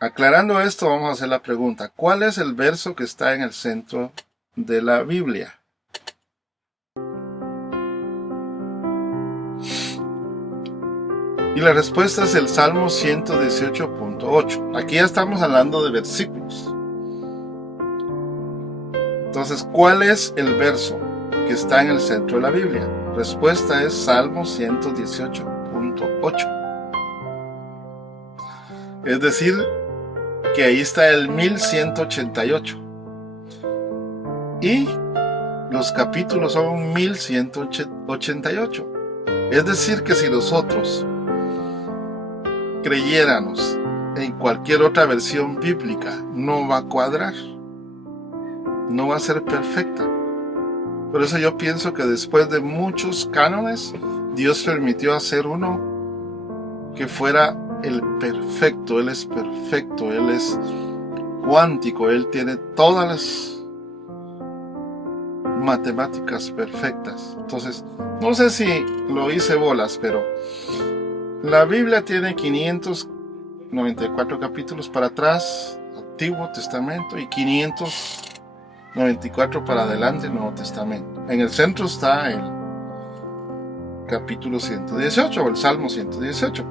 Aclarando esto, vamos a hacer la pregunta: ¿cuál es el verso que está en el centro de la Biblia? Y la respuesta es el Salmo 118.8. Aquí ya estamos hablando de versículos. Entonces, ¿cuál es el verso que está en el centro de la Biblia? Respuesta es Salmo 118.8. Es decir, que ahí está el 1188. Y los capítulos son 1188. Es decir, que si nosotros creyéramos en cualquier otra versión bíblica, no va a cuadrar. No va a ser perfecta. Por eso yo pienso que después de muchos cánones, Dios permitió hacer uno que fuera el perfecto. Él es perfecto, Él es cuántico, Él tiene todas las matemáticas perfectas. Entonces, no sé si lo hice bolas, pero la Biblia tiene 594 capítulos para atrás, Antiguo Testamento, y 594 para adelante, Nuevo Testamento. En el centro está capítulo 118 o el Salmo 118.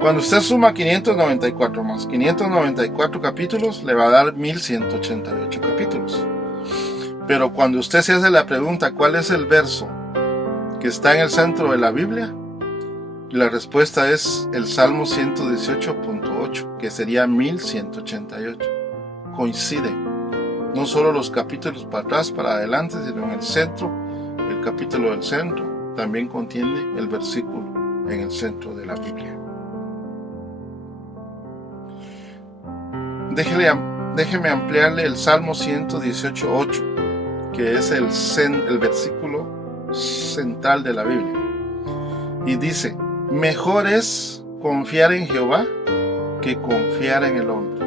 Cuando usted suma 594 más 594 capítulos, le va a dar 1188 capítulos. Pero cuando usted se hace la pregunta, ¿cuál es el verso que está en el centro de la Biblia? La respuesta es el Salmo 118.8, que sería 1188. Coinciden. No solo los capítulos para atrás, para adelante, sino en el centro, el capítulo del centro, también contiene el versículo en el centro de la Biblia. Déjeme ampliarle el Salmo 118.8, que es el versículo central de la Biblia. Y dice: mejor es confiar en Jehová que confiar en el hombre.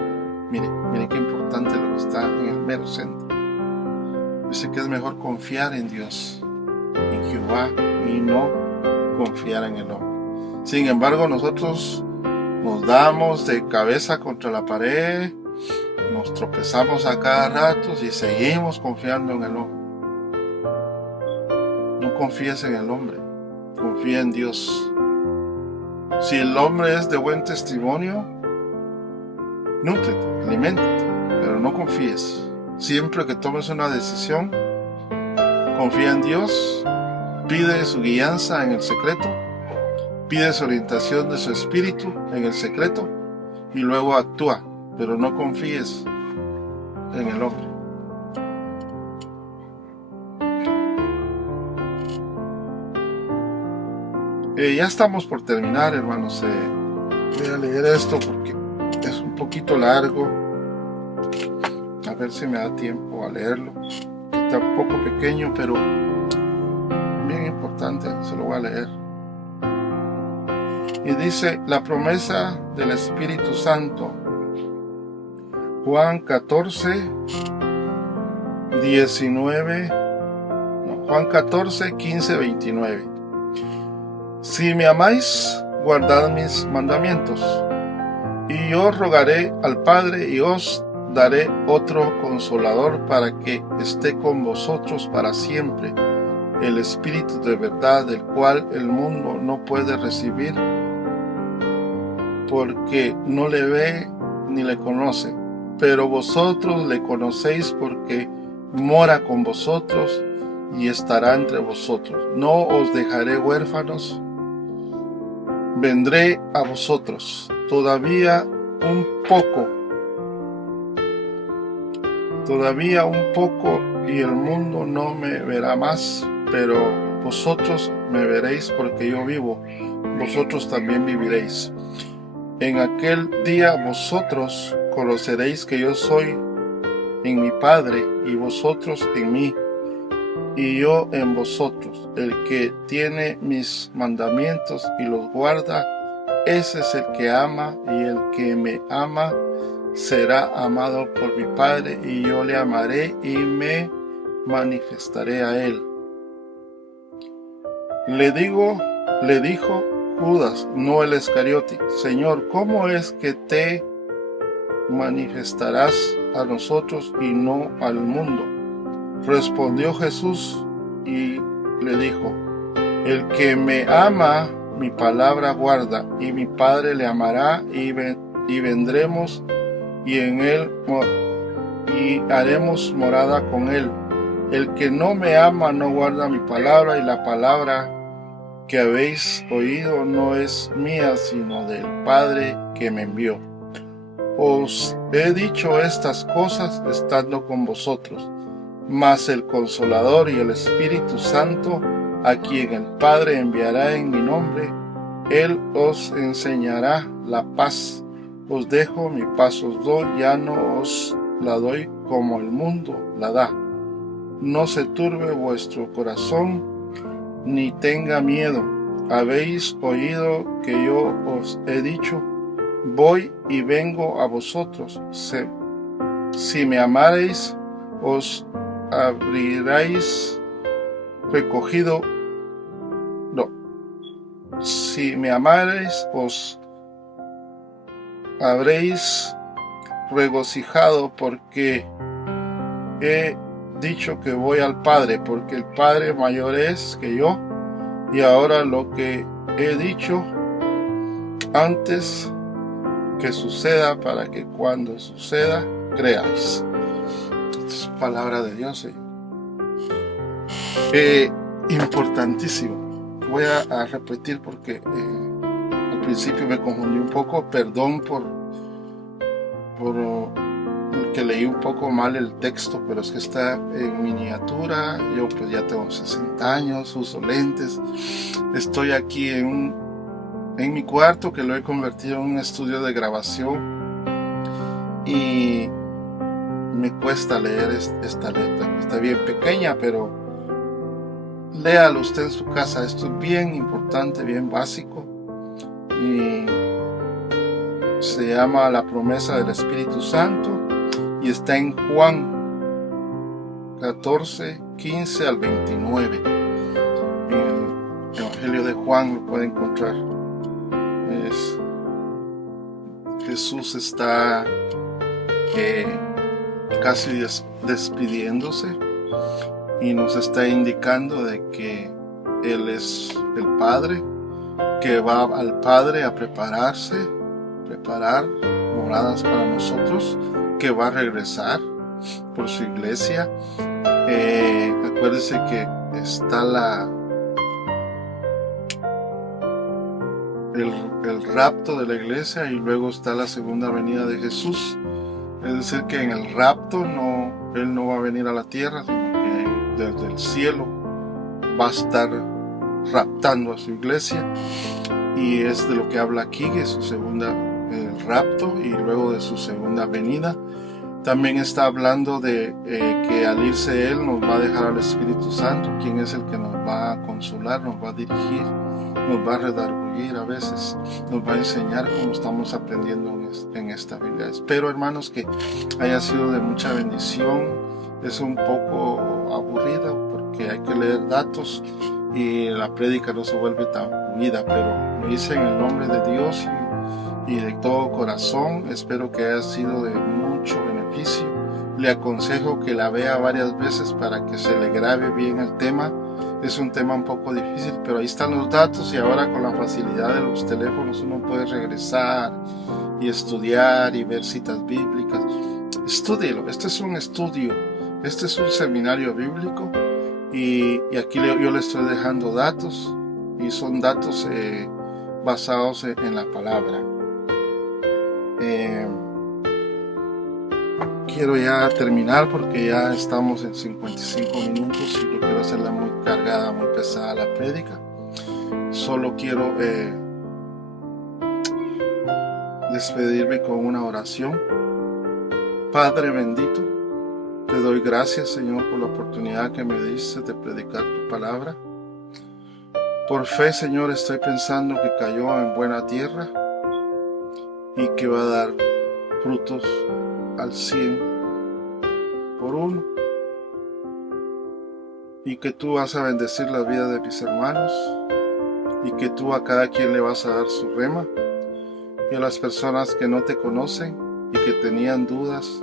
Mire qué importante lo que está en el mero centro. Dice que es mejor confiar en Dios, en Jehová, y no confiar en el hombre. Sin embargo, nosotros nos damos de cabeza contra la pared, nos tropezamos a cada rato y seguimos confiando en el hombre. No confíes en el hombre, confía en Dios. Si el hombre es de buen testimonio, nútrete, aliméntate, pero no confíes. Siempre que tomes una decisión, confía en Dios, pide su guianza en el secreto, pide su orientación de su espíritu en el secreto y luego actúa, pero no confíes en el hombre. Ya estamos por terminar, hermanos. Voy a leer esto porque es un poquito largo. A ver si me da tiempo a leerlo. Está un poco pequeño, pero bien importante. Se lo voy a leer. Y dice: la promesa del Espíritu Santo. Juan 14, 15, 29. Si me amáis, guardad mis mandamientos, y yo rogaré al Padre y os daré otro consolador para que esté con vosotros para siempre, el Espíritu de verdad, del cual el mundo no puede recibir, porque no le ve ni le conoce, pero vosotros le conocéis porque mora con vosotros y estará entre vosotros. No os dejaré huérfanos, vendré a vosotros. Todavía un poco y el mundo no me verá más, pero vosotros me veréis, porque yo vivo, vosotros también viviréis. En aquel día vosotros conoceréis que yo soy en mi Padre, y vosotros en mí, y yo en vosotros. El que tiene mis mandamientos y los guarda, ese es el que ama, y el que me ama será amado por mi Padre, y yo le amaré y me manifestaré a él. Le dijo Judas, no el Iscariote: Señor, ¿cómo es que te manifestarás a nosotros y no al mundo? Respondió Jesús y le dijo: el que me ama, mi palabra guarda, y mi Padre le amará, y vendremos y en él y haremos morada con él. El que no me ama no guarda mi palabra, y la palabra que habéis oído no es mía, sino del Padre que me envió. Os he dicho estas cosas estando con vosotros, mas el Consolador y el Espíritu Santo, a quien el Padre enviará en mi nombre, Él os enseñará la paz. Os dejo, mi paz os doy, ya no os la doy como el mundo la da. No se turbe vuestro corazón, ni tenga miedo. Habéis oído que yo os he dicho: voy y vengo a vosotros. Si me amareis, os habríais recogido. No. Si me amareis, os habréis regocijado, porque he dicho que voy al Padre, porque el Padre mayor es que yo, Y ahora lo que he dicho antes que suceda, para que cuando suceda creáis. Esta es palabra de Dios, Señor. Importantísimo. Voy a repetir porque al principio me confundí un poco. Perdón por que leí un poco mal el texto, pero es que está en miniatura. Yo pues ya tengo 60 años, uso lentes. Estoy aquí en mi cuarto, que lo he convertido en un estudio de grabación, y me cuesta leer esta letra. Está bien pequeña, pero léalo usted en su casa. Esto es bien importante, bien básico, y se llama La promesa del Espíritu Santo, y está en Juan 14, 15 al 29. En el Evangelio de Juan lo puede encontrar. Jesús está casi despidiéndose, y nos está indicando de que Él es el Padre, que va al Padre a preparar moradas para nosotros, que va a regresar por su iglesia. Acuérdense que está el rapto de la iglesia, y luego está la segunda venida de Jesús. Es decir, que en el rapto Él no va a venir a la tierra, sino que desde el cielo va a estar raptando a su iglesia, y es de lo que habla aquí, que es el rapto, y luego de su segunda venida. También está hablando de que al irse Él nos va a dejar al Espíritu Santo, quien es el que nos va a consolar, nos va a dirigir, nos va a redarguir a veces, nos va a enseñar como estamos aprendiendo en esta Biblia. Espero, hermanos, que haya sido de mucha bendición. Es un poco aburrida porque hay que leer datos y la prédica no se vuelve tan fluida, pero lo hice en el nombre de Dios y de todo corazón. Espero que haya sido de mucho beneficio. Le aconsejo que la vea varias veces para que se le grabe bien el tema. Es un tema un poco difícil, pero ahí están los datos, y ahora con la facilidad de los teléfonos uno puede regresar y estudiar y ver citas bíblicas. Estúdielo. Este es un estudio, este es un seminario bíblico, y aquí yo le estoy dejando datos, y son datos basados en la palabra. Quiero ya terminar porque ya estamos en 55 minutos y no quiero hacerla muy cargada, muy pesada la prédica. Solo quiero despedirme con una oración. Padre bendito, te doy gracias, Señor, por la oportunidad que me diste de predicar tu palabra. Por fe, Señor, estoy pensando que cayó en buena tierra y que va a dar frutos al 100 por 1, y que tú vas a bendecir la vida de mis hermanos, y que tú a cada quien le vas a dar su rema, y a las personas que no te conocen y que tenían dudas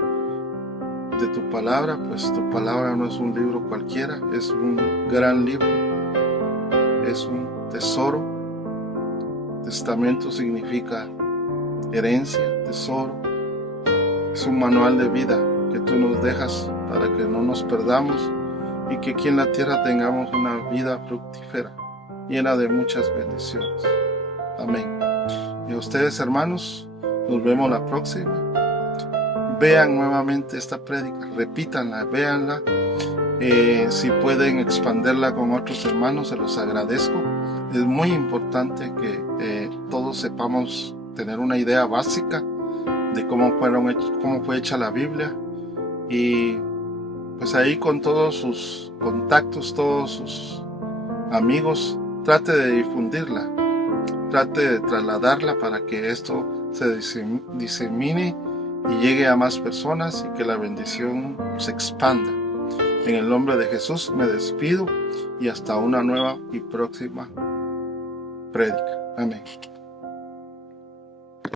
de tu palabra, pues tu palabra no es un libro cualquiera, es un gran libro, es un tesoro. Testamento significa herencia, tesoro. Es un manual de vida que tú nos dejas para que no nos perdamos y que aquí en la tierra tengamos una vida fructífera, llena de muchas bendiciones. Amén. Y a ustedes, hermanos, nos vemos la próxima. Vean nuevamente esta prédica, repítanla, véanla. Si pueden expandirla con otros hermanos, se los agradezco. Es muy importante que todos sepamos tener una idea básica de cómo fue hecha la Biblia, y pues ahí con todos sus contactos, todos sus amigos, trate de difundirla, trate de trasladarla para que esto se disemine y llegue a más personas y que la bendición se expanda. En el nombre de Jesús me despido, y hasta una nueva y próxima prédica. Amén.